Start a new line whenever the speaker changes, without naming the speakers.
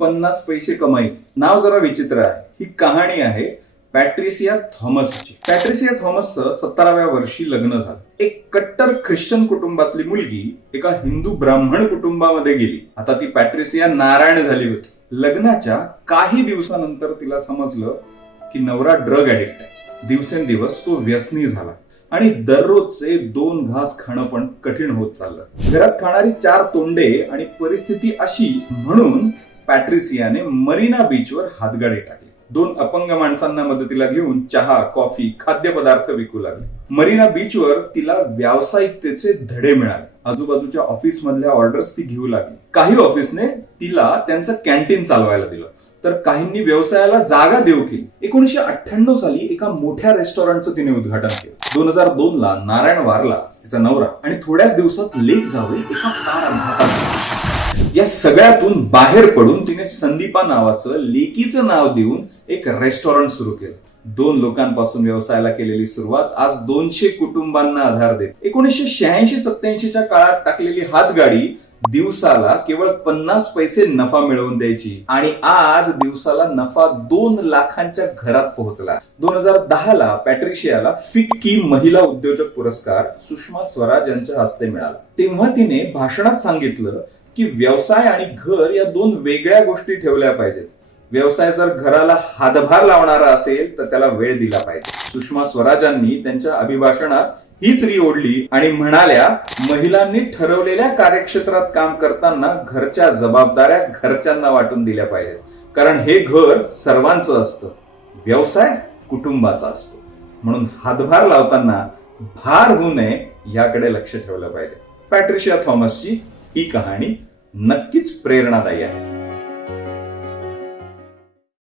पन्नास पैसे कमाई. नाव जरा विचित्र आहे. ही कहाणी आहे पॅट्रिसिया थॉमसची. पॅट्रिसिया थॉमसचं सत्तराव्या वर्षी लग्न झालं. एक कट्टर ख्रिश्चन कुटुंबातली मुलगी एका हिंदू ब्राह्मण कुटुंबामध्ये गेली. आता ती पॅट्रिसिया नारायण झाली होती. लग्नाच्या काही दिवसानंतर तिला समजलं की नवरा ड्रग ऍडिक्ट आहे. दिवसेंदिवस तो व्यसनी झाला. आणि दररोजचे दोन घास खाणं पण कठीण होत चाललं. घरात खाणारी चार तोंडे आणि परिस्थिती अशी म्हणून पॅट्रिसियाने मरीना बीचवर हातगाडी टाकली. दोन अपंग माणसांना मदतीला घेऊन चहा कॉफी खाद्यपदार्थ विकू लागले. मरीना बीचवर तिला व्यावसायिकतेचे धडे मिळाले. आजूबाजूच्या ऑफिस मधल्या ऑर्डर्स ती घेऊ लागली. काही ऑफिसने तिला त्यांचं कॅन्टीन चालवायला दिलं. तर काहींनी व्यवसायाला जागा देऊ केली. एकोणीशे अठ्ठ्याण्णव साली एका मोठ्या रेस्टॉरंटचं तिने उद्घाटन केलं. दोन हजार दोन ला नारायण वारला तिचा नवरा. आणि थोड्याच दिवसात लेक जावे एका कार अपघातात या सगळ्यातून बाहेर पडून तिने संदीपा नावाचं लेकीचं नाव देऊन एक रेस्टॉरंट सुरू केलं. दोन लोकांपासून व्यवसायाला केलेली सुरुवात आज दोनशे कुटुंबांना आधार देत. एकोणीसशे शहाऐंशी सत्याऐंशीच्या काळात टाकलेली हातगाडी दिवसाला केवळ पन्नास पैसे नफा मिळवून द्यायची आणि आज दिवसाला नफा दोन लाखांच्या घरात पोहोचला. दोन हजार दहा ला पॅट्रिशियाला फिक्की महिला उद्योजक पुरस्कार सुषमा स्वराज यांच्या हस्ते मिळाला. तेव्हा तिने भाषणात सांगितलं की व्यवसाय आणि घर या दोन वेगळ्या गोष्टी ठेवल्या पाहिजेत. व्यवसाय जर घराला हातभार लावणारा असेल तर त्याला वेळ दिला पाहिजे. सुषमा स्वराजांनी त्यांच्या अभिभाषणात हीच री ओढली आणि म्हणाल्या महिलांनी ठरवलेल्या कार्यक्षेत्रात काम करताना घरच्या जबाबदाऱ्या घरच्यांना वाटून दिल्या पाहिजेत. कारण हे घर सर्वांचं असतं. व्यवसाय कुटुंबाचा असतो. म्हणून हातभार लावताना भार होऊ नये याकडे लक्ष ठेवलं पाहिजे. पॅट्रिशिया थॉमसची ही कहाणी नक्कीच प्रेरणादायी आहे.